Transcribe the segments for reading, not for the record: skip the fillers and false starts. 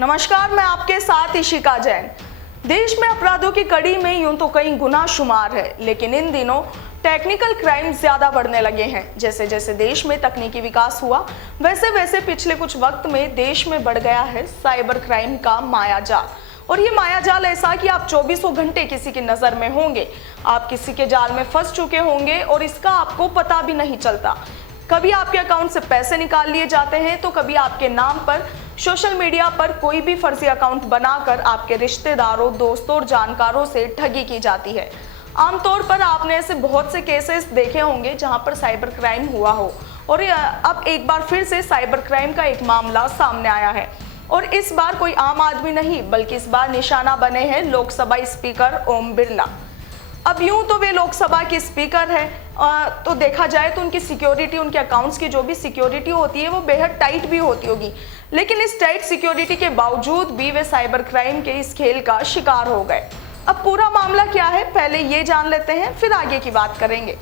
नमस्कार, मैं आपके साथ इशिका जैन। देश में अपराधों की कड़ी में यूं तो कई गुना शुमार है, लेकिन इन दिनों टेक्निकल क्राइम ज्यादा बढ़ने लगे हैं। जैसे जैसे देश में तकनीकी विकास हुआ, वैसे वैसे पिछले कुछ वक्त में देश में बढ़ गया है साइबर क्राइम का मायाजाल। और ये मायाजाल ऐसा कि आप 24 घंटे किसी की नजर में होंगे, आप किसी के जाल में फंस चुके होंगे और इसका आपको पता भी नहीं चलता। कभी आपके अकाउंट से पैसे निकाल लिए जाते हैं, तो कभी आपके नाम पर सोशल मीडिया पर कोई भी फर्जी अकाउंट बनाकर आपके रिश्तेदारों, दोस्तों और जानकारों से ठगी की जाती है। आमतौर पर आपने ऐसे बहुत से केसेस देखे होंगे जहां पर साइबर क्राइम हुआ हो, और अब एक बार फिर से साइबर क्राइम का एक मामला सामने आया है। और इस बार कोई आम आदमी नहीं, बल्कि इस बार निशाना बने हैं लोकसभा स्पीकर ओम बिरला। अब यूं तो वे लोकसभा के स्पीकर हैं, तो देखा जाए तो उनकी सिक्योरिटी, उनके अकाउंट्स की जो भी सिक्योरिटी होती है वो बेहद टाइट भी होती होगी। लेकिन इस टाइट सिक्योरिटी के बावजूद भी वे साइबर क्राइम के इस खेल का शिकार हो गए। अब पूरा मामला क्या है, पहले ये जान लेते हैं, फिर आगे की बात करेंगे।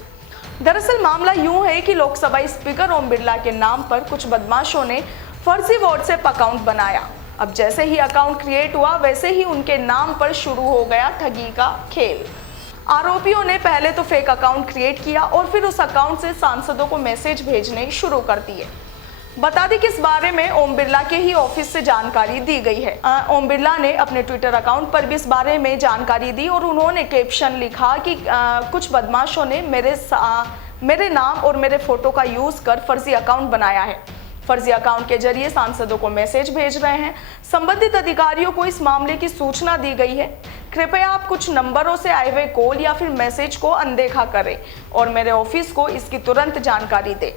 दरअसल मामला यूं है कि लोकसभा स्पीकर ओम बिरला के नाम पर कुछ बदमाशों ने फर्जी व्हाट्सएप अकाउंट बनाया। अब जैसे ही अकाउंट क्रिएट हुआ, वैसे ही उनके नाम पर शुरू हो गया ठगी का खेल। आरोपियों ने पहले तो फेक अकाउंट क्रिएट किया और फिर उस अकाउंट से सांसदों को मैसेज भेजने शुरू कर दिए। बता दें कि इस बारे में ओम बिरला के ही ऑफिस से जानकारी दी गई है। ओम बिरला ने अपने ट्विटर अकाउंट पर भी इस बारे में जानकारी दी और उन्होंने कैप्शन लिखा कि कुछ बदमाशों ने मेरे नाम और मेरे फोटो का यूज कर फर्जी अकाउंट बनाया है। फर्जी अकाउंट के जरिए सांसदों को मैसेज भेज रहे हैं। संबंधित अधिकारियों को इस मामले की सूचना दी गई है। कृपया आप कुछ नंबरों से आए हुए कॉल या फिर मैसेज को अनदेखा करें और मेरे ऑफिस को इसकी तुरंत जानकारी दें।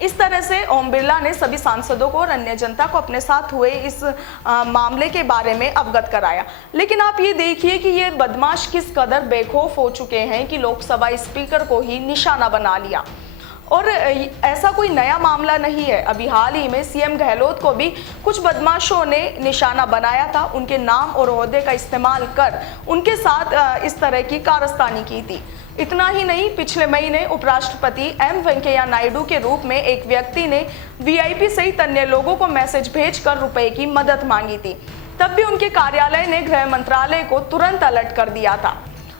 इस तरह से ओम बिरला ने सभी सांसदों को और अन्य जनता को अपने साथ हुए इस मामले के बारे में अवगत कराया। लेकिन आप ये देखिए कि ये बदमाश किस कदर बेखौफ हो चुके हैं कि लोकसभा स्पीकर को ही निशाना बना लिया। और ऐसा कोई नया मामला नहीं है। अभी हाल ही में सीएम गहलोत को भी कुछ बदमाशों ने निशाना बनाया था। उनके नाम और ओहदे का इस्तेमाल कर उनके साथ इस तरह की कारस्तानी की थी। इतना ही नहीं, पिछले महीने उपराष्ट्रपति एम वेंकैया नायडू के रूप में एक व्यक्ति ने वीआईपी सहित अन्य लोगों को मैसेज भेजकर रुपए की मदद मांगी थी। तब भी उनके कार्यालय ने गृह मंत्रालय को तुरंत अलर्ट कर दिया था।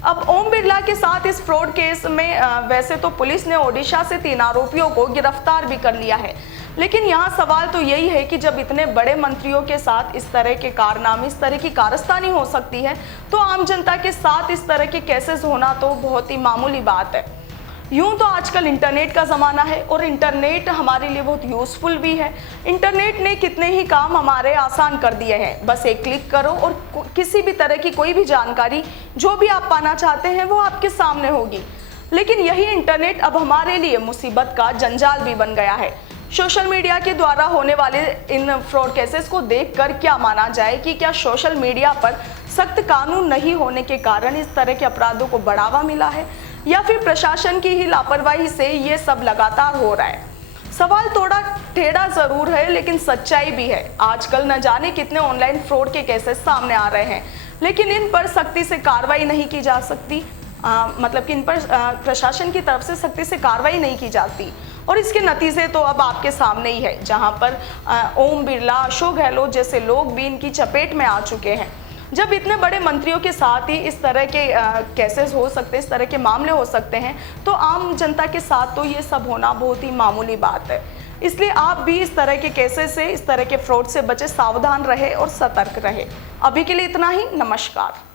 अब ओम बिरला के साथ इस फ्रॉड केस में वैसे तो पुलिस ने ओडिशा से 3 आरोपियों को गिरफ्तार भी कर लिया है। लेकिन यहाँ सवाल तो यही है कि जब इतने बड़े मंत्रियों के साथ इस तरह के कारनामे, इस तरह की कारस्तानी हो सकती है, तो आम जनता के साथ इस तरह के केसेस होना तो बहुत ही मामूली बात है। यूं तो आजकल इंटरनेट का ज़माना है और इंटरनेट हमारे लिए बहुत यूज़फुल भी है। इंटरनेट ने कितने ही काम हमारे आसान कर दिए हैं। बस एक क्लिक करो और किसी भी तरह की कोई भी जानकारी जो भी आप पाना चाहते हैं वो आपके सामने होगी। लेकिन यही इंटरनेट अब हमारे लिए मुसीबत का जंजाल भी बन गया है। सोशल मीडिया के द्वारा होने वाले इन फ्रॉड केसेस को देखकर क्या माना जाए कि क्या सोशल मीडिया पर सख्त कानून नहीं होने के कारण इस तरह के अपराधों को बढ़ावा मिला है, या फिर प्रशासन की ही लापरवाही से ये सब लगातार हो रहा है। सवाल थोड़ा टेढ़ा जरूर है, लेकिन सच्चाई भी है। आजकल न जाने कितने ऑनलाइन फ्रॉड के केसेस सामने आ रहे हैं, लेकिन इन पर सख्ती से कार्रवाई नहीं की जा सकती। मतलब कि इन पर प्रशासन की तरफ से सख्ती से कार्रवाई नहीं की जाती। और इसके नतीजे तो अब आपके सामने ही है, जहां पर ओम बिरला, अशोक गहलोत जैसे लोग भी इनकी चपेट में आ चुके हैं। जब इतने बड़े मंत्रियों के साथ ही इस तरह के केसेस हो सकते हैं, इस तरह के मामले हो सकते हैं, तो आम जनता के साथ तो ये सब होना बहुत ही मामूली बात है। इसलिए आप भी इस तरह के केसेस से, इस तरह के फ्रॉड से बचे, सावधान रहे और सतर्क रहे। अभी के लिए इतना ही। नमस्कार।